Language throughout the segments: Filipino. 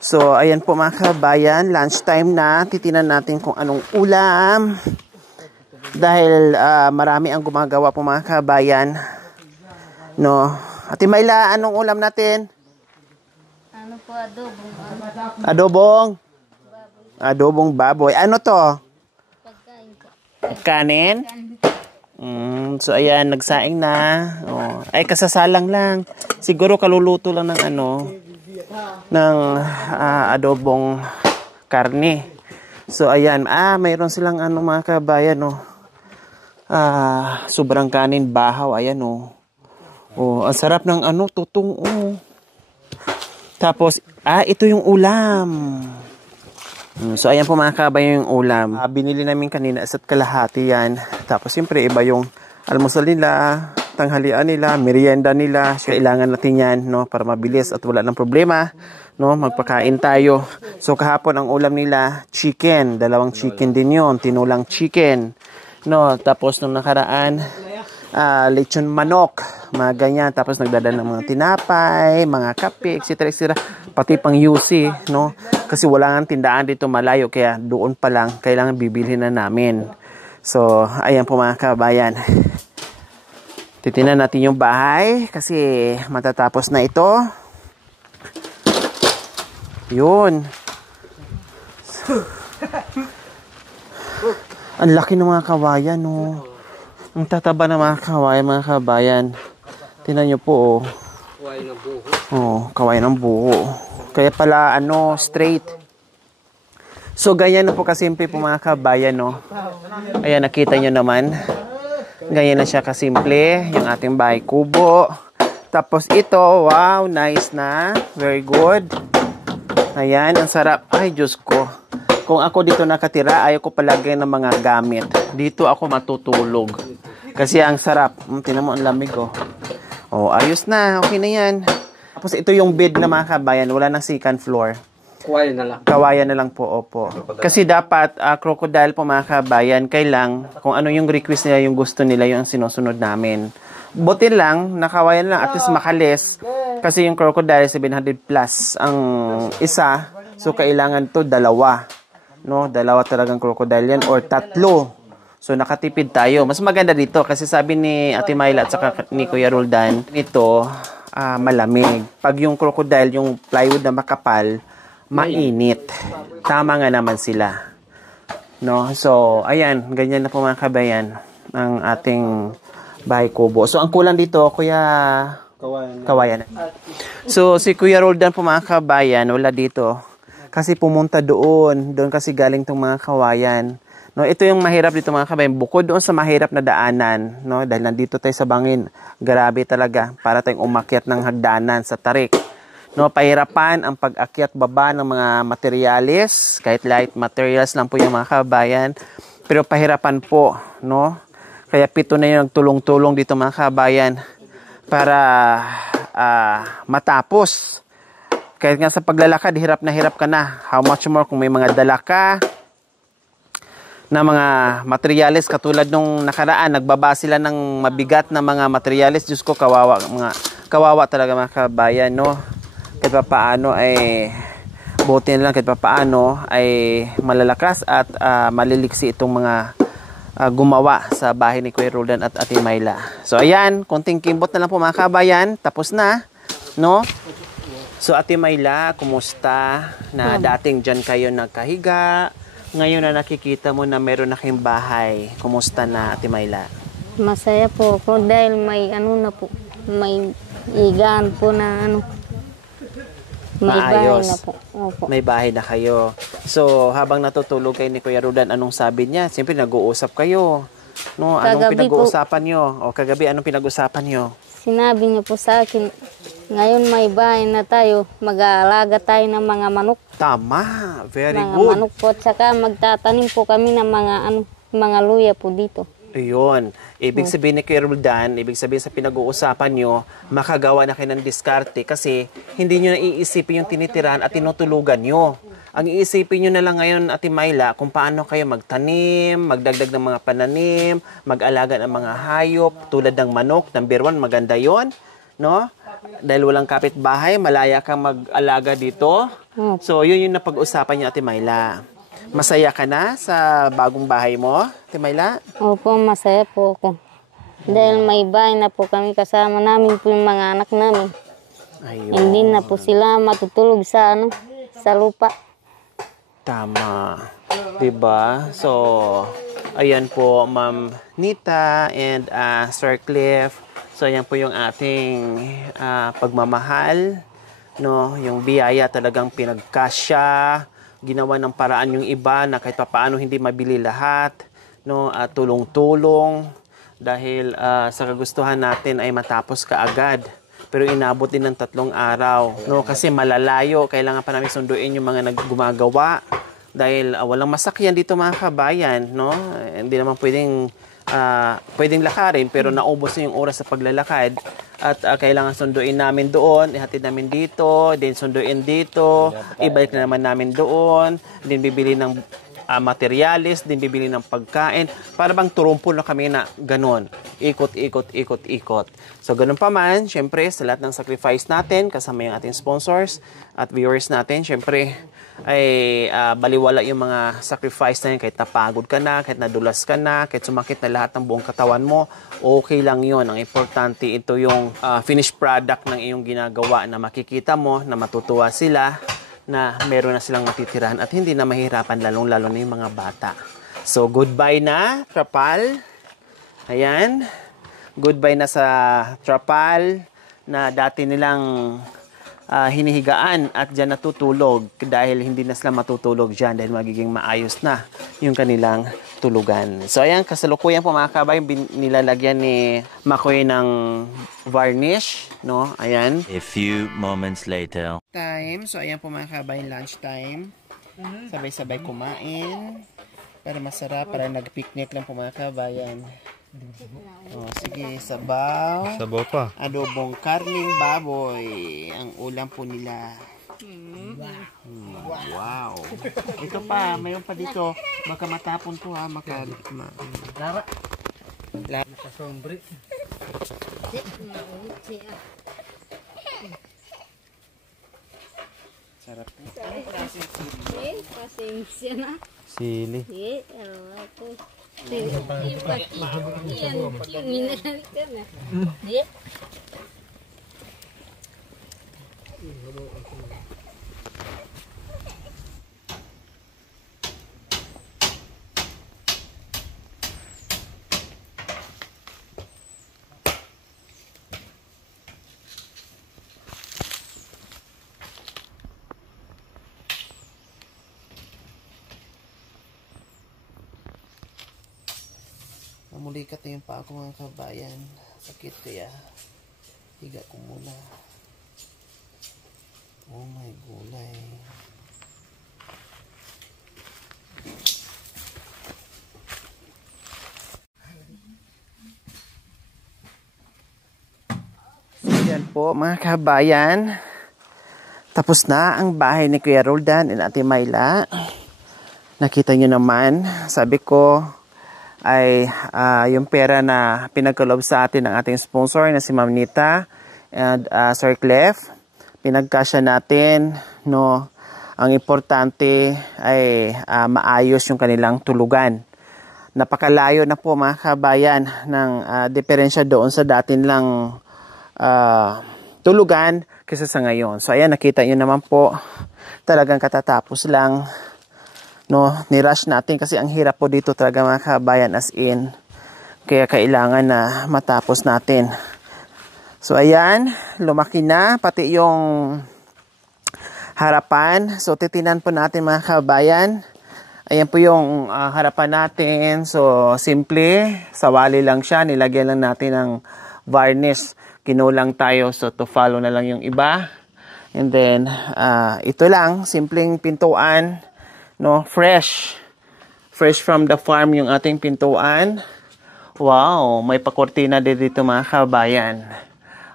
So, ayan po mga kabayan, lunchtime na. Titinan natin kung anong ulam. Dahil marami ang gumagawa po mga kabayan. No. Ate Mayla, anong ulam natin? Ano po, adobong. Adobong? Adobong baboy. Ano to? Pagkain po. Kanin? So, ayan, nagsaing na. Oh. Ay, kasasalang lang. Siguro kaluluto lang ng ng adobong karne. So, ayan. Mayroon silang mga kabayan, sobrang kanin, bahaw. Ayan, ang sarap ng tutong, Tapos, ito yung ulam. So, ayan po mga kabayan yung ulam. Binili namin kanina isa't kalahati yan. Tapos, siyempre, iba yung almusal nila, tanghalian nila, merienda nila. So, kailangan natin yan, para mabilis at wala ng problema. Magpakain tayo. So, kahapon ang ulam nila, chicken. 2 chicken din yun. Tinulang chicken. Tapos, nung nakaraan, lechon manok. Mga ganyan. Tapos, nagdadala ng mga tinapay, mga kape, etc. Pati pang UC, Kasi wala nga tindahan dito malayo. Kaya doon pa lang, kailangan bibilhin na namin. So, ayan po mga kabayan. Titinan natin yung bahay kasi matatapos na ito. Yun. Ang laki ng mga kawayan, Ang tataba ng mga kabayan. Tingnan nyo po, Kawayan ng buho. Kawayan ng buho. Kaya pala, straight. So, ganyan na po kasimple po mga kabayan, Ayan, nakita nyo naman. Ganyan na siya kasimple. Yung ating bahay kubo. Tapos ito, wow, nice na. Very good. Ayan, ang sarap. Ay, Diyos ko. Kung ako dito nakatira, ayaw ko palagay ng mga gamit. Dito ako matutulog. Kasi ang sarap. Tingnan mo, ang lamig, ayos na. Okay na yan. Tapos ito yung bed na mga kabayan. Wala nang second floor. Kawayan na lang. Kawayan na lang po, opo. Kasi dapat, crocodile po mga kabayan, kailang kung ano yung request nila, yung gusto nila, yung sinusunod namin. Buti lang, nakawayan lang, at least makalis. Kasi yung crocodile, 700 plus ang isa. So, kailangan to 2. Dalawa talagang crocodile yan, or 3. So, nakatipid tayo. Mas maganda dito, kasi sabi ni Ate Mayla at saka ni Kuya Roldan, ito, malamig. Pag yung crocodile, yung plywood na makapal, mainit. Tama nga naman sila. So, ayan. Ganyan na po mga kabayan ang ating bahay kubo. So, ang kulang dito, Kuya Kawayan. So, si Kuya Roldan po mga kabayan, wala dito. Kasi pumunta doon. Doon kasi galing tong mga kawayan. Ito yung mahirap dito mga kabayan. Bukod doon sa mahirap na daanan. Dahil nandito tayo sa bangin. Grabe talaga. Para tayong umakyat ng hagdanan sa tarik. Pahirapan ang pag-akyat baba ng mga materials, kahit light materials lang po yung mga kabayan, pero pahirapan po, Kaya 7 na yung nagtulong-tulong dito mga kabayan para matapos. Kahit nga sa paglalakad, hirap na hirap ka na. How much more kung may mga dala ka na mga materials katulad nung nakaraan, nagbaba sila ng mabigat na mga materials. Diyos ko, kawawa talaga mga kabayan, Kahit pa paano ay buti na lang kahit pa paano ay malalakas at maliliksi itong mga gumawa sa bahay ni Kuya Roldan at Ate Mayla. So ayan, konting kimbot na lang po mga kabayan. Tapos na, So Ate Mayla, kumusta? Na dating dyan kayo nagkahiga. Ngayon na nakikita mo na meron na kayong bahay. Kumusta na Ate Mayla? Masaya po ako dahil may may igaan po na may bahay na po. Opo. May bahay na kayo. So, habang natutulog kayo ni Kuya Roldan, anong sabi niya? Siyempre, nag-uusap kayo. Anong pinag-uusapan nyo? O kagabi, anong pinag-uusapan nyo? Sinabi niya po sa akin, ngayon may bahay na tayo, mag-aalaga tayo ng mga manok. Tama. Very mga good. Manok po. At saka magtatanim po kami ng mga luya po dito. Ayun. Ibig sabihin ni Kuya Roldan, ibig sabihin sa pinag-uusapan nyo, makagawa na kayo ng diskarte kasi hindi nyo naiisipin yung tinitiran at tinutulugan nyo. Ang iisipin nyo na lang ngayon, Ate Mayla, kung paano kayo magtanim, magdagdag ng mga pananim, mag-alaga ng mga hayop, tulad ng manok. Number 1, maganda yon, Dahil walang kapitbahay, malaya kang mag-alaga dito. So, yun yung napag-usapan niyo, Ate Myla. Masaya ka na sa bagong bahay mo, Ate Myla? Opo, masaya po ako. Dahil may bahay na po kami, kasama namin po yung mga anak namin. Ayun. Hindi na po sila matutulog sa sa lupa. Tama. Diba? So, ayan po, Ma'am Nita and Sir Cliff. So, ayan po yung ating pagmamahal. No? Yung biyaya talagang pinagkasya. Ginawa ng paraan yung iba na kahit paano hindi mabili lahat. No? Tulong-tulong. Dahil sa kagustuhan natin ay matapos kaagad. Pero inabot din ng 3 araw. No? Kasi malalayo. Kailangan pa namin sunduin yung mga gumagawa. Dahil walang masakyan dito mga kabayan. No? Hindi naman pwedeng lakarin. Pero naubos na yung oras sa paglalakad. At kailangan sunduin namin doon. Ihatid namin dito. Then sunduin dito. Ibalik na naman namin doon. Then bibili ng materialis, din bibili ng pagkain. Para bang turumpo na kami na ganon. Ikot. So, ganun pa man, syempre, sa lahat ng sacrifice natin, kasama yung ating sponsors at viewers natin, syempre, ay baliwala yung mga sacrifice na yun. Kahit napagod ka na, kahit nadulas ka na, kahit sumakit na lahat ng buong katawan mo, okay lang yun. Ang importante, ito yung finished product ng iyong ginagawa na makikita mo, na matutuwa sila, na meron na silang matitirahan at hindi na mahirapan, lalong-lalo na yung mga bata. So, goodbye na, Trapal. Ayan. Goodbye na sa Trapal na dati nilang hinihigaan at dyan natutulog dahil hindi na sila matutulog dyan dahil magiging maayos na yung kanilang tulugan. So, ayan, kasalukuyan po mga kabayan, nilalagyan ni Makoy ng varnish, no? Ayan. A few moments later. So, ayan po mga kabayan, lunch time. Sabay-sabay kumain. Para masarap, para nag-picnic lang po mga kabayan. Sige, sabaw. Sabaw pa. Adobong karning baboy. Ang ulam po nila. Wow. Ito pa, mayroon pa dito. Baka matapon to ha. Lara. Nakasombre. Sarap po. Pasensya na. Sili. Namulikat na yung paa ko mga kabayan. Sakit kaya. Higa ko muna. Oh my gulay. So yan po mga kabayan. Tapos na ang bahay ni Kuya Roldan and Ate Myla. Nakita nyo naman. Sabi ko ay yung pera na pinagkalob sa atin ng ating sponsor na si Ma'am Nita and Sir Clef, pinagkasya natin, no. Ang importante ay maayos yung kanilang tulugan. Napakalayo na po mga kabayan ng diferensya doon sa datin lang tulugan kaysa sa ngayon. So ayan, nakita nyo naman po, talagang katatapos lang. No, ni-rush natin kasi ang hirap po dito talaga mga kabayan, as in. Kaya kailangan na matapos natin. So ayan, lumaki na pati yung harapan. So titinan po natin mga kabayan. Ayan po yung harapan natin. So simple, sawali lang siya. Nilagyan lang natin ng varnish. Kinulang tayo, so to follow na lang yung iba. And then ito lang, simpleng pintuan. No, fresh from the farm yung ating pintuan. Wow, may pakortina din dito mga kabayan.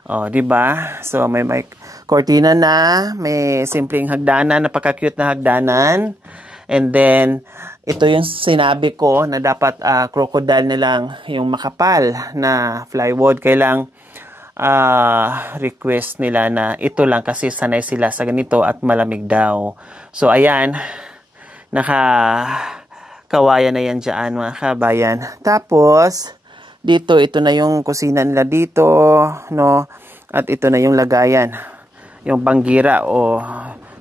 Oh, di ba? So may kortina na, may simpleng hagdanan, napaka-cute na hagdanan. And then ito yung sinabi ko na dapat crocodile na lang yung makapal na plywood. Kailang request nila na ito lang kasi sanay sila sa ganito at malamig daw. So, ayan, kawayan na yan dyan, mga kabayan. Tapos, dito, ito na yung kusina nila dito, no? At ito na yung lagayan, yung banggira o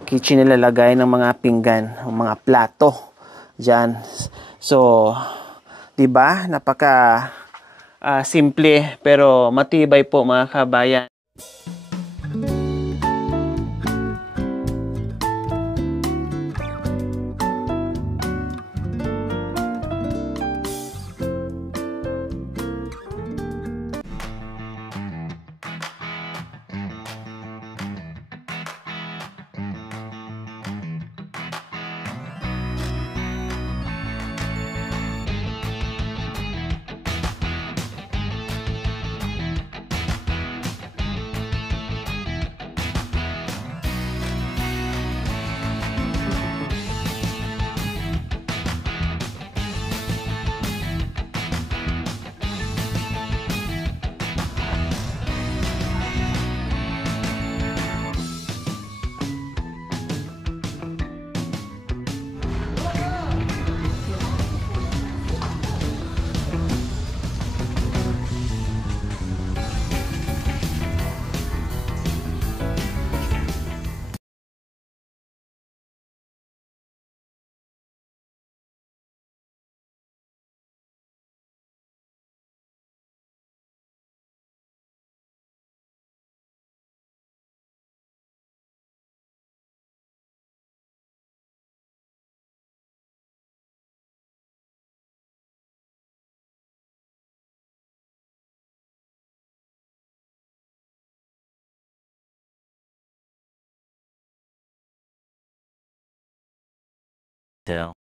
kitchen nila lagayan ng mga pinggan, o mga plato dyan. So, diba? Napaka simple pero matibay po, mga kabayan. Tell.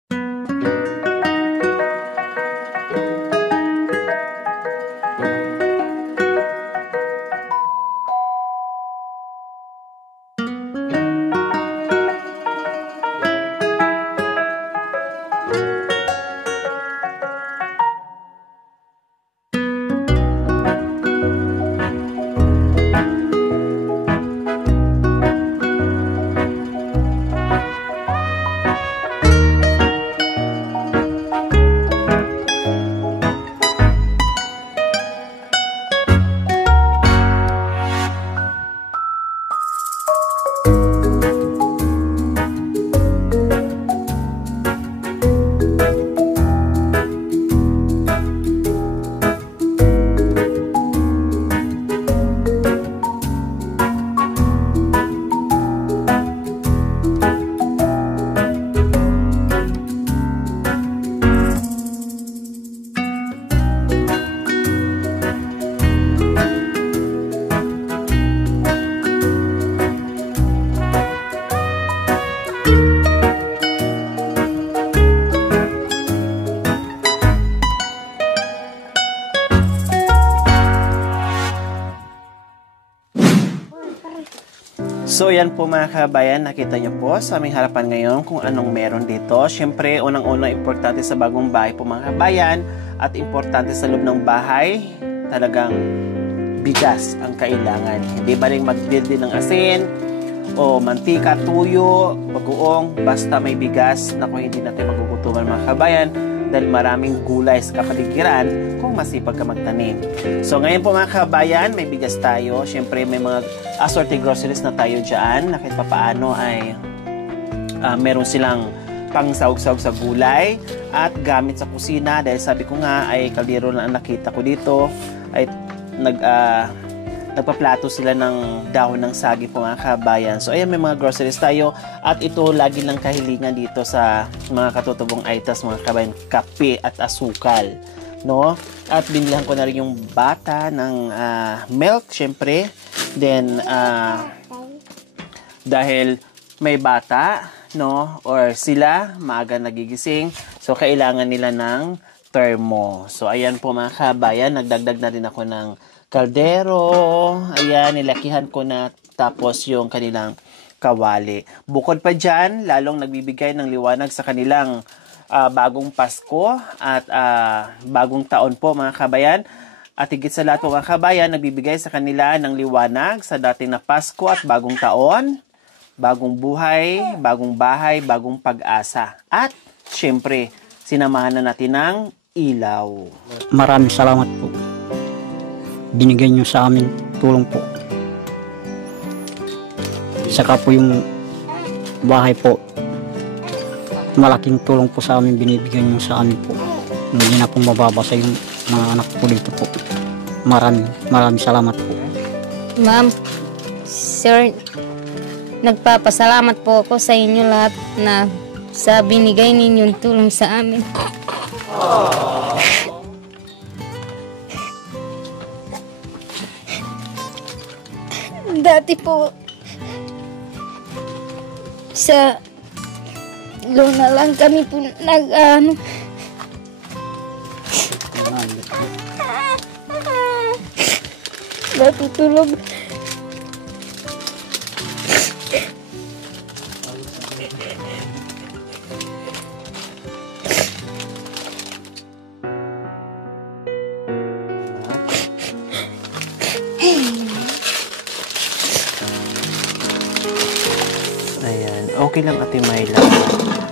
So, yan po, mga kabayan, nakita nyo po sa aming harapan ngayon kung anong meron dito. Siyempre, unang-una, importante sa bagong bahay po, mga kabayan, at importante sa loob ng bahay, talagang bigas ang kailangan. Hindi ba rin magbildi ng asin, o mantika, tuyo, bagoong, basta may bigas, naku, hindi natin magugutuman, mga kabayan, dahil maraming gulay sa kapaligiran kung masipag ka magtanim. So ngayon po, mga kabayan, may bigas tayo. Siyempre may mga assorted groceries na tayo dyan na kahit papaano ay meron silang pang-sawag-sawag sa gulay at gamit sa kusina. Dahil sabi ko nga ay kaldero na ang nakita ko dito ay nagpaplato sila ng dahon ng saging po, mga kabayan. So ayan, may mga groceries tayo at ito lagi lang kahilingan dito sa mga katutubong aitas, mga kabayan, kape at asukal, no? At binilhan ko na rin yung bata ng milk, syempre. Then dahil may bata, no, or sila maaga nagigising, so kailangan nila ng thermo. So ayan po, mga kabayan, nagdagdag na rin ako ng kaldero. Ayan, nilakihan ko na, tapos yung kanilang kawali. Bukod pa dyan, lalong nagbibigay ng liwanag sa kanilang bagong Pasko at bagong taon po, mga kabayan. At higit sa lahat mga kabayan, nagbibigay sa kanila ng liwanag sa dating na Pasko at bagong taon, bagong buhay, bagong bahay, bagong pag-asa. At, syempre, sinamahan na natin ng ilaw. Maraming salamat po. Binigay niyo sa amin tulong po. Saka po yung bahay po, malaking tulong po sa amin binibigyan niyo sa amin po. Hindi na po mababasa yung mga anak po dito po. Maraming salamat po. Ma'am, sir, nagpapasalamat po ako sa inyo lahat na sa binigay ninyong tulong sa amin. Dati po, sa luna lang kami po natutulog. Ayan, okay lang Ate Myla.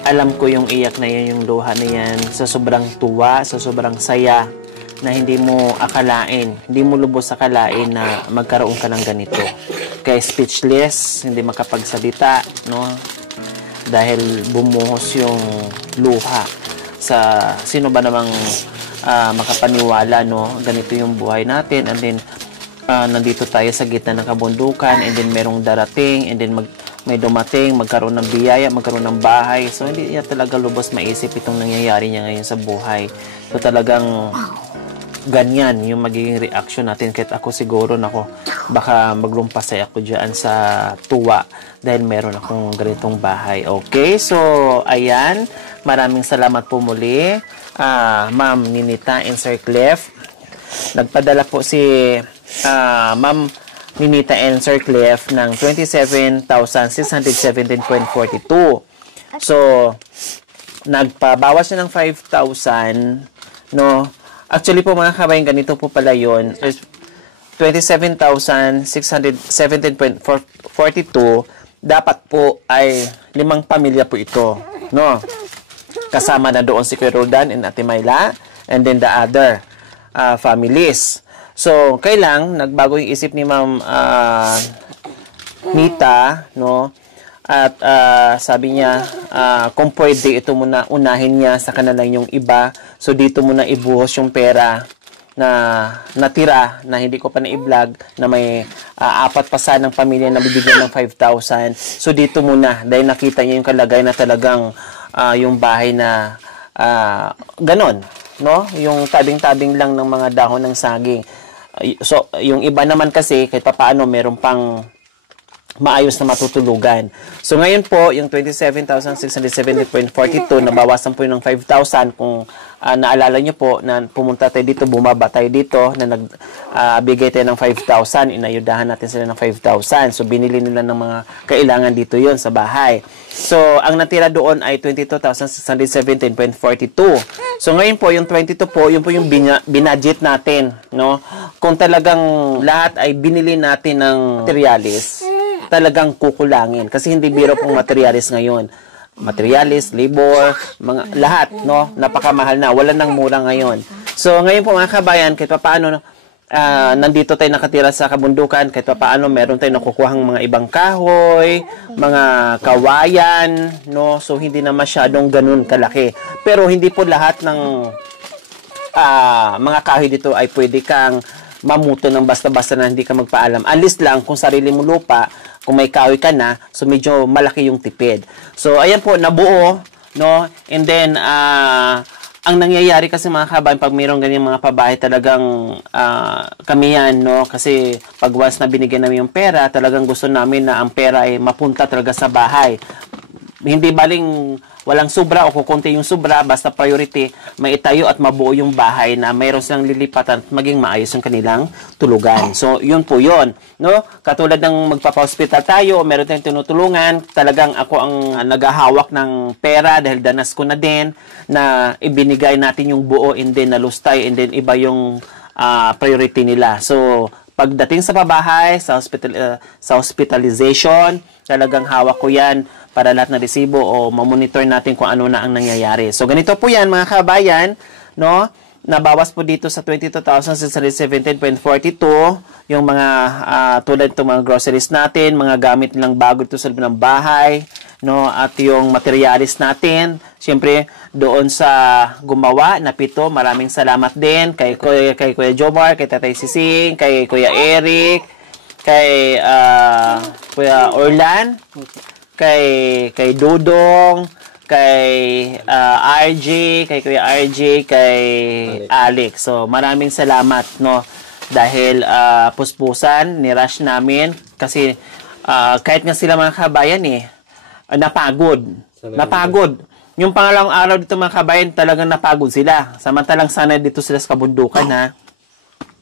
Alam ko yung iyak na yan, yung luha na yan, sa sobrang tuwa, sa sobrang saya, na hindi mo akalain, hindi mo lubos akalain na magkaroon ka ng ganito. Kaya speechless, hindi makapagsalita, no? Dahil bumuhos yung luha sa sino ba namang makapaniwala, no? Ganito yung buhay natin, and then nandito tayo sa gitna ng kabundukan, and then merong darating, and then may dumating, magkaroon ng biyaya, magkaroon ng bahay. So, hindi niya talaga lubos maisip itong nangyayari niya ngayon sa buhay. So, talagang ganyan yung magiging reaction natin. Kahit ako siguro, baka maglumpasay ako dyan sa tuwa dahil meron akong ganitong bahay. Okay, so, ayan. Maraming salamat po muli. Ma'am Ninita and Sir Clef. Nagpadala po si Ma'am Ninita and Sir Clef ng 27,617.42. So, nagpabawas siya ng 5,000, no? Actually po mga kabayan, ganito po pala yun. 27,617.42, dapat po ay 5 pamilya po ito, no? Kasama na doon si Kuya Roldan and Ate Myla, and then the other families. So, kailang nagbago yung isip ni Ma'am Nita, no? At sabi niya, kung pwede, ito muna unahin niya sa kanila yung iba. So, dito muna ibuhos yung pera na natira, na hindi ko pa na-i-vlog, na may 4 pa sanang pamilya na bibigyan ng 5,000. So, dito muna, dahil nakita niya yung kalagay na talagang yung bahay na ganon, no? Yung tabing-tabing lang ng mga dahon ng saging. So, yung iba naman kasi, kahit paano, meron pang maayos na matutulugan. So, ngayon po, yung 27,670.42, nabawasan po yung ng 5,000. Kung naalala nyo po, na pumunta tayo dito, bumaba tayo dito, na nagbigay tayo ng 5,000, inayudahan natin sila ng 5,000. So, binili nila ng mga kailangan dito yon sa bahay. So, ang natira doon ay 22,617.42. So, ngayon po, yung 22 po, yun po yung binudget natin, no? Kung talagang lahat ay binili natin ng materialis, talagang kukulangin. Kasi hindi biro pong materialis ngayon. Materialis, labor, mga, lahat, no? Napakamahal na. Wala nang mura ngayon. So, ngayon po mga kabayan, kahit paano, nandito tayo nakatira sa kabundukan, kahit paano, meron tayo nakukuhang mga ibang kahoy, mga kawayan, no? So, hindi na masyadong ganun kalaki. Pero, hindi po lahat ng mga kahoy dito ay pwede kang mamuto ng basta-basta na hindi ka magpaalam. Unless lang, kung sarili mo lupa, kung may kahoy ka na, so medyo malaki yung tipid. So, ayan po, nabuo, no? And then, ang nangyayari kasi mga kabayan, pag mayroong ganyan mga pabahay, talagang kami yan, no? Kasi pag once na binigyan namin yung pera, talagang gusto namin na ang pera ay mapunta talaga sa bahay. Hindi baling walang sobra o kukunti yung sobra, basta priority, maitayo at mabuo yung bahay na mayroon silang lilipatan at maging maayos yung kanilang tulugan. So, yun po yun. No? Katulad ng magpapa-hospital tayo, meron tayong tinutulungan, talagang ako ang naghahawak ng pera dahil danas ko na din na ibinigay natin yung buo and then nalustay and then iba yung priority nila. So, pagdating sa pabahay, sa hospitalization, talagang hawak ko yan para lahat ng resibo o mamonitor natin kung ano na ang nangyayari. So, ganito po yan mga kabayan, no? Nabawas po dito sa 22,617.42 yung mga tulad itong mga groceries natin, mga gamit nilang bago dito sa loob ng bahay, no? At yung materialis natin, siyempre doon sa gumawa na pito, maraming salamat din kay Kuya Jomar, kay Tatay Sising, kay Kuya Eric, kay Kuya Orlan, kay Dudong, kay RJ, kay Kuya RJ, kay Alex. So, maraming salamat, no? Dahil puspusan, nirush namin kasi kahit nga sila mga kabayan napagod. Yung pangalawang araw dito mga kabayan, talagang napagod sila. Samantalang sana dito sila sa kabundukan, ha?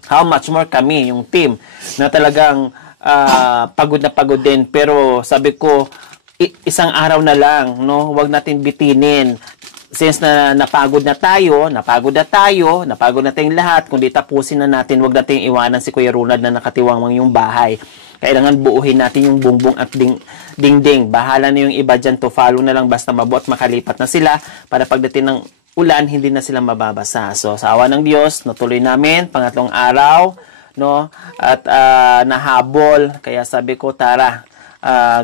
How much more kami, yung team, na talagang pagod na pagod din. Pero sabi ko, isang araw na lang, no? Huwag natin bitinin. Since napagod na tayo, napagod na tayong lahat, kundi tapusin na natin, huwag natin iwanan si Kuya Ronald na nakatiwangwang yung bahay. Kailangan buuhin natin yung bungbong at dingding. Bahala na yung iba dyan to follow na lang basta mabuot makalipat na sila para pagdating ng ulan, hindi na sila mababasa. So, sa awa ng Diyos, natuloy namin, pangatlong araw, no? At nahabol. Kaya sabi ko, tara,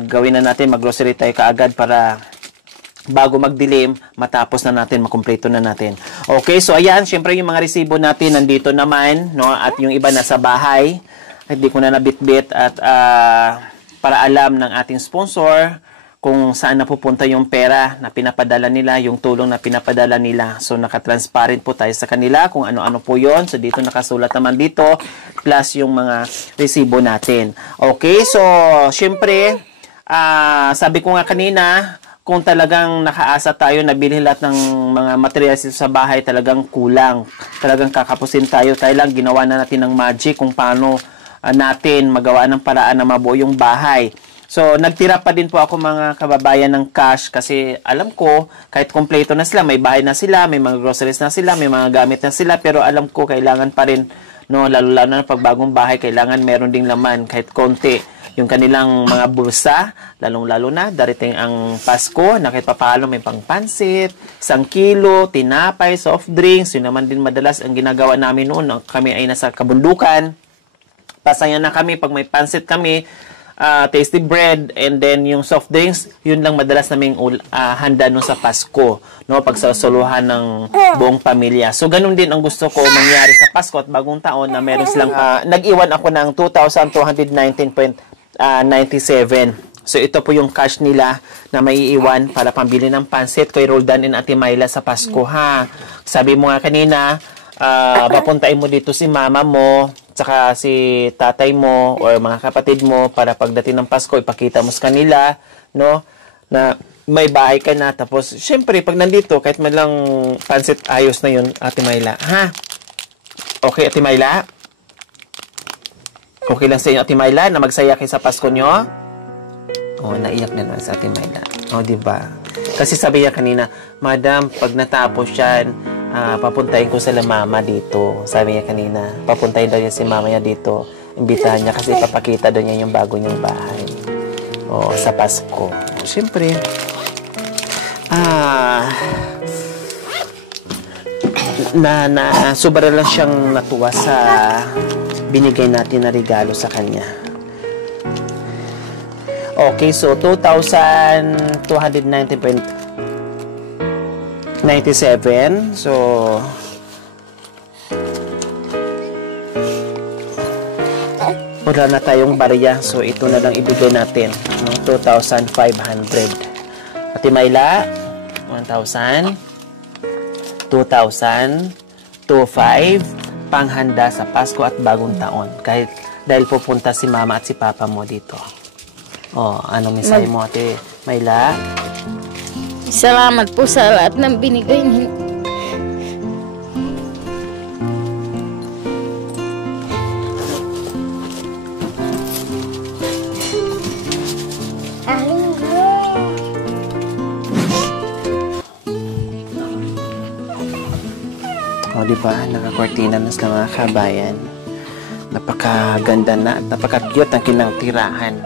gawin na natin, mag-grocery tayo kaagad para bago magdilim, matapos na natin, makumpleto na natin. Okay, so ayan, syempre yung mga resibo natin nandito naman, no? At yung iba nasa bahay, hindi ko na nabitbit at para alam ng ating sponsor kung saan napupunta yung pera na pinapadala nila, yung tulong na pinapadala nila. So, nakatransparent po tayo sa kanila kung ano-ano po yon. So, dito nakasulat naman dito, plus yung mga resibo natin. Okay, so, syempre, sabi ko nga kanina, kung talagang nakaasa tayo na bilhin lahat ng mga materials sa bahay, talagang kulang. Talagang kakapusin tayo. Kaya lang, ginawa na natin ng magic kung paano natin magawa ng paraan na mabuo yung bahay. So, nagtira pa din po ako mga kababayan ng cash kasi alam ko, kahit kompleto na sila, may bahay na sila, may mga groceries na sila, may mga gamit na sila, pero alam ko, kailangan pa rin, no, lalo-lalo na pag bagong bahay, kailangan meron ding laman, kahit konti, yung kanilang mga bulsa, lalong-lalo na, darating ang Pasko, na kahit papaalo may pangpansit, 1 kilo, tinapay, soft drinks, yun naman din madalas ang ginagawa namin noon, kami ay nasa kabundukan, pasaya na kami, pag may pansit kami, tasty bread, and then yung soft drinks, yun lang madalas naming handa nun sa Pasko, no, pagsasuluhan ng buong pamilya. So, ganun din ang gusto ko mangyari sa Pasko at bagong taon na meron silang, nag-iwan ako ng 2,219.97. So, ito po yung cash nila na maiiwan para pambili ng pansit kay Roldan and Ate Myla sa Pasko, ha. Sabi mo nga kanina, papuntain mo dito si mama mo, tsaka si tatay mo or mga kapatid mo para pagdating ng Pasko, ipakita mo sa kanila, no, na may bahay ka na. Tapos, syempre, pag nandito, kahit man lang pansit, ayos na yun, Ate Myla. Ha? Okay, Ate Myla? Okay lang sa inyo, Ate Myla, na magsaya kayo sa Pasko nyo? Oh, naiyak na naman sa Ate Myla. Oh, diba? Kasi sabi niya kanina, Madam, pag natapos yan, papuntahin ko sila mama dito. Sabi niya kanina, papuntahin daw niya si mama niya dito. Imbitahan niya kasi ipapakita daw niya yung bago niyang bahay. O, sa Pasko. O, siyempre, sobra lang siyang natuwa sa binigay natin na regalo sa kanya. Okay, so 2,290.97. So, wala na tayong barya. So, ito na lang ibigay natin. No? 2,500. Ate Myla, 1,000. 2,000. 2,500. Panghanda sa Pasko at bagong taon. Kahit dahil pupunta si mama at si papa mo dito. Oh, anong mensahe mo, Ate Myla? Salamat po sa lahat ng binigay niyo. di ba? Nakakortina na sila mga kabayan. Napakaganda na at napaka-cute ang kinang tirahan.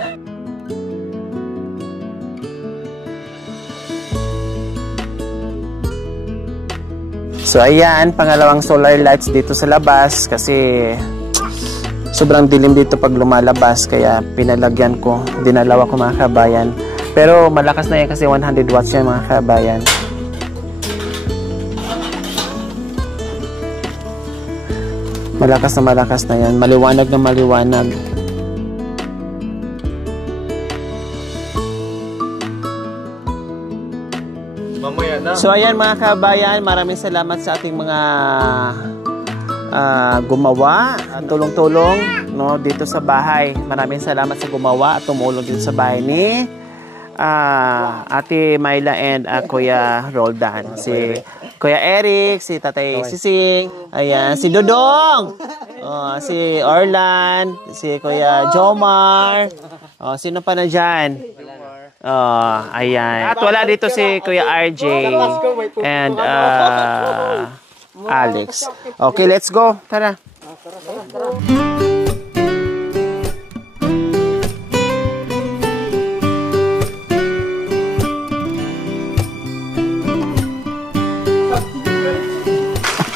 So ayan, pangalawang solar lights dito sa labas kasi sobrang dilim dito pag lumalabas kaya pinalagyan ko, dinalawa ko mga kabayan. Pero malakas na yan kasi 100 watts yan mga kabayan. Malakas na yan, maliwanag na maliwanag. So ayan mga kabayan, maraming salamat sa ating mga gumawa, tulong-tulong no, dito sa bahay. Maraming salamat sa gumawa at tumulong dito sa bahay ni Ate Myla and Kuya Roldan. Si Kuya Eric, si Tatay Sising, ayan, si Dodong, si Orlan, si Kuya Jomar, sino pa na dyan? Ayan. At wala dito si Kuya RJ and Alex. Okay, let's go. Tara.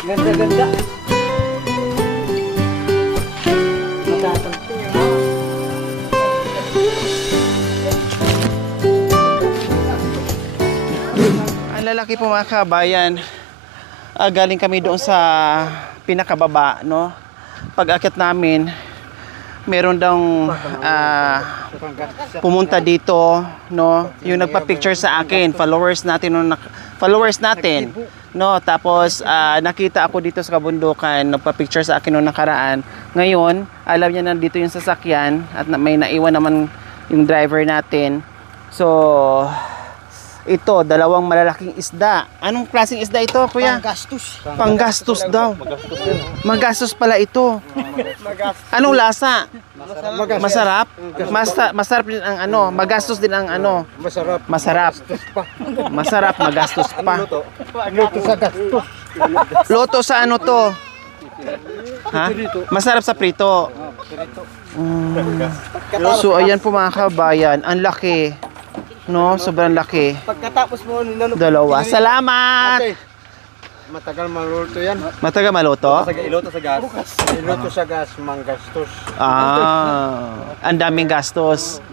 Ganda-ganda. Ang lalaki po mga kabayan, galing kami doon sa pinakababa, no? Pag-akyat namin, meron daw pumunta dito, no? Yung nagpa-picture sa akin, followers natin, no? Tapos nakita ako dito sa kabundukan, nagpa-picture sa akin noong nakaraan. Ngayon, alam niya na dito yung sasakyan at may naiwan naman yung driver natin. So, ito, dalawang malalaking isda. Anong klaseng isda ito, kuya? Panggastos. Panggastos daw. Magastos pala ito. Anong lasa? Masarap? Masarap din ang ano, magastos din ang ano. Masarap. Masarap, magastos pa. Luto sa gastos. Loto sa ano to? Ha? Masarap sa prito. So ayan po mga kabayan, ang laki. No, sobrang laki. Pagkatapos mo ninanong. Dalawa. Salamat! Matagal maluto yan. Matagal maluto? Iluto sa gas. Iluto sa gas, manggastos. Ang daming gastos.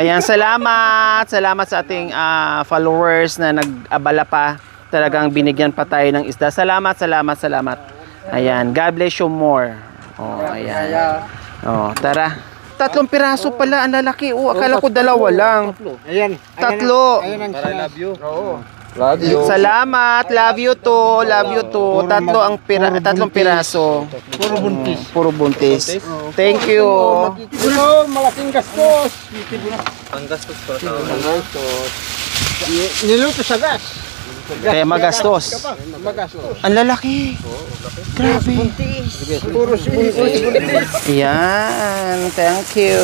Ayan, salamat! Salamat sa ating followers na nag-abala pa. Talagang binigyan pa tayo ng isda. Salamat. Ayan, God bless you more. Oh, ayan. Oh, tara. 3 piraso pala, ang lalaki. Akala ko 2 lang. Ayan. 3. Ayan ang love you. Oo. Salamat. Love you too. 3 piraso. Puro buntis. Thank you. Malaking gastos. Panggastos pa sa niluto sa gas. Kaya magastos. Ang lalaki. Grabe. Puro buntis. Yan. Thank you.